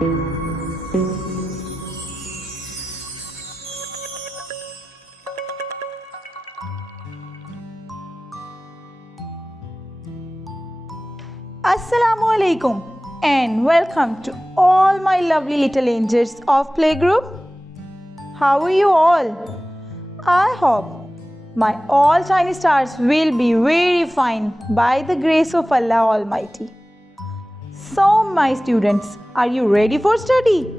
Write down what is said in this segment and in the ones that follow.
Assalamu alaikum and welcome to all my lovely little angels of playgroup. How are you all? I hope my all shiny stars will be very fine by the grace of Allah Almighty. So my students, are you ready for study?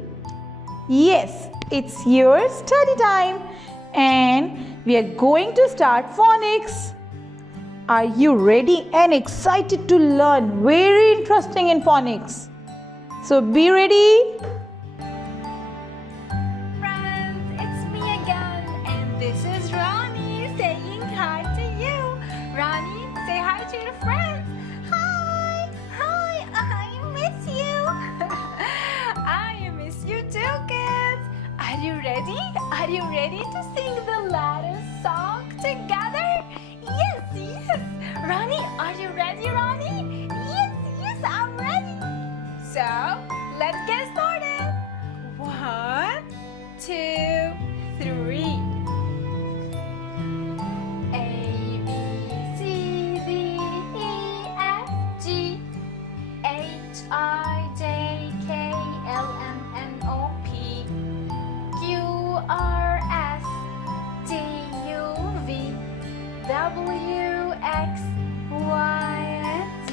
Yes, it's your study time and we are going to start phonics. Are you ready and excited to learn very interesting in phonics? So be ready. Friends, it's me again and this is Ronnie saying hi to you. Ronnie, say hi to your friends. Hi, I miss you. I miss you too, kids. Are you ready? Are you ready to sing the latest song together? Yes. Ronnie, are you ready, Ronnie? Yes, I'm ready. So, let's get started. 1, 2, 3. A, B, C, D, E, F, G, H, I, J, K, L, M, N, O, P, Q, R, S, T, U, V, W, X, Y, and Z.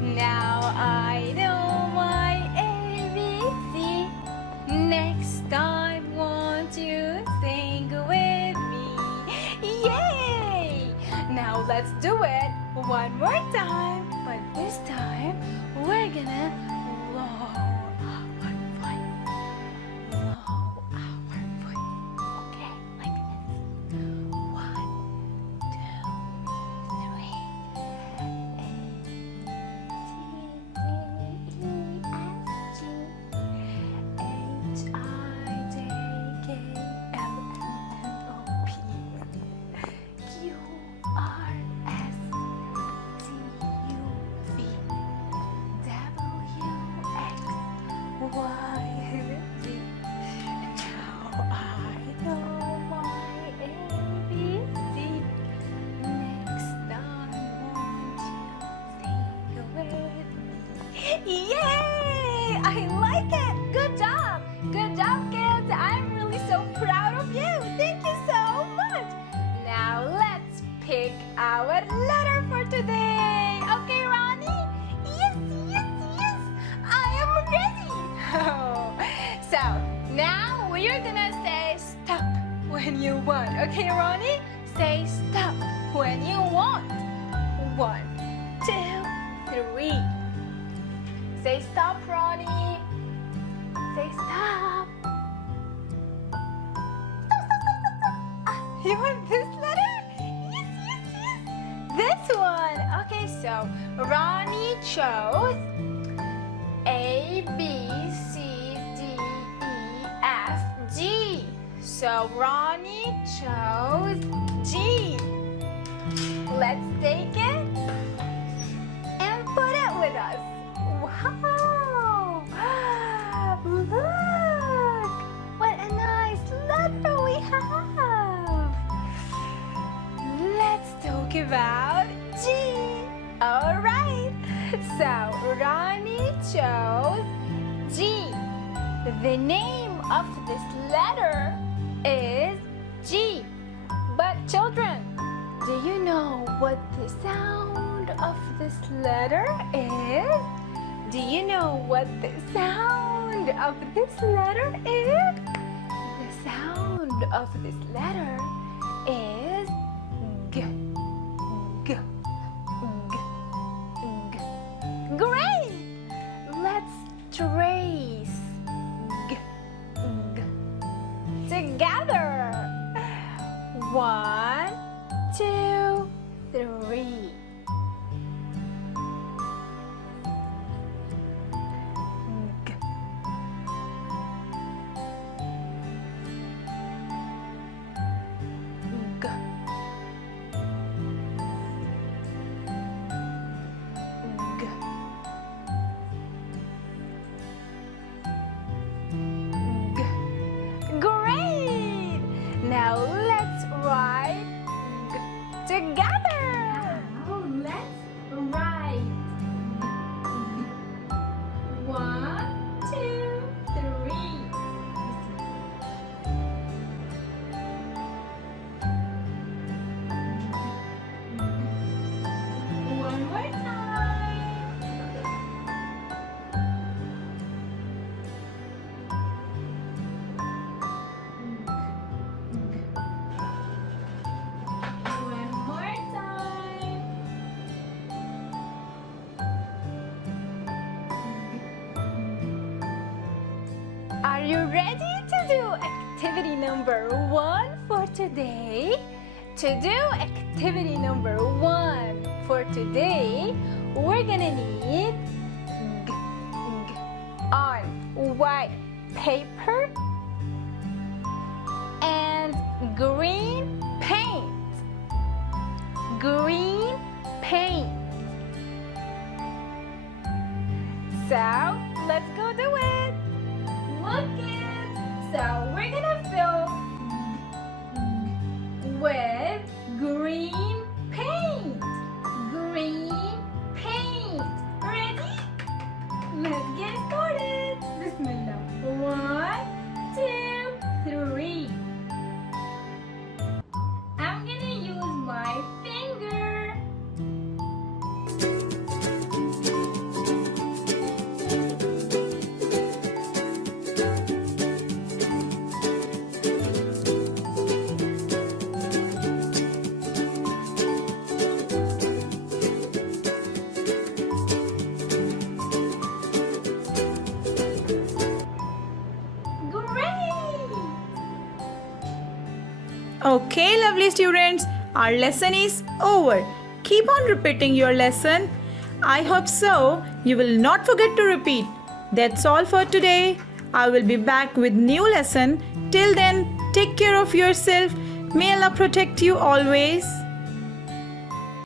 Now I know my ABC. Next time, won't you sing with me? Yay! Now let's do it one more time. But this time, we're gonna blow our foot. Blow our foot. Okay, like this. 1, 2, 3. Yay! I like it! Good job! Good job, kids! I'm really so proud of you! Thank you so much! Now let's pick our letter for today! Okay, Ronnie? Yes! I am ready! So, now we're gonna say stop when you want. Okay, Ronnie? Say stop when you want. 1, 2, 3. Say stop, Ronnie. Say stop. Stop. You want this letter? Yes. This one. Okay, so Ronnie chose A, B, C, D, E, F, G. So Ronnie chose G. Let's take it and put it with us. Wow! Look! What a nice letter we have! Let's talk about G. Alright, so Ronnie chose G. The name of this letter is G. But children, do you know what the sound of this letter is? Do you know what the sound of this letter is? The sound of this letter is G. G. G. G. Great! Let's trace G. G. Together. 1, 2, 3. G. Are you ready to do activity number 1 for today? To do activity number 1 for today, we're gonna need on white paper and green paint. Green paint. So let's go do it. Look it. So we're gonna fill with green paint. Green paint. Ready? Let's get started. Bismillah. 1, 2, 3. I'm gonna use my finger. Okay, lovely students, our lesson is over. Keep on repeating your lesson. I hope so. You will not forget to repeat. That's all for today. I will be back with new lesson. Till then, take care of yourself. May Allah protect you always.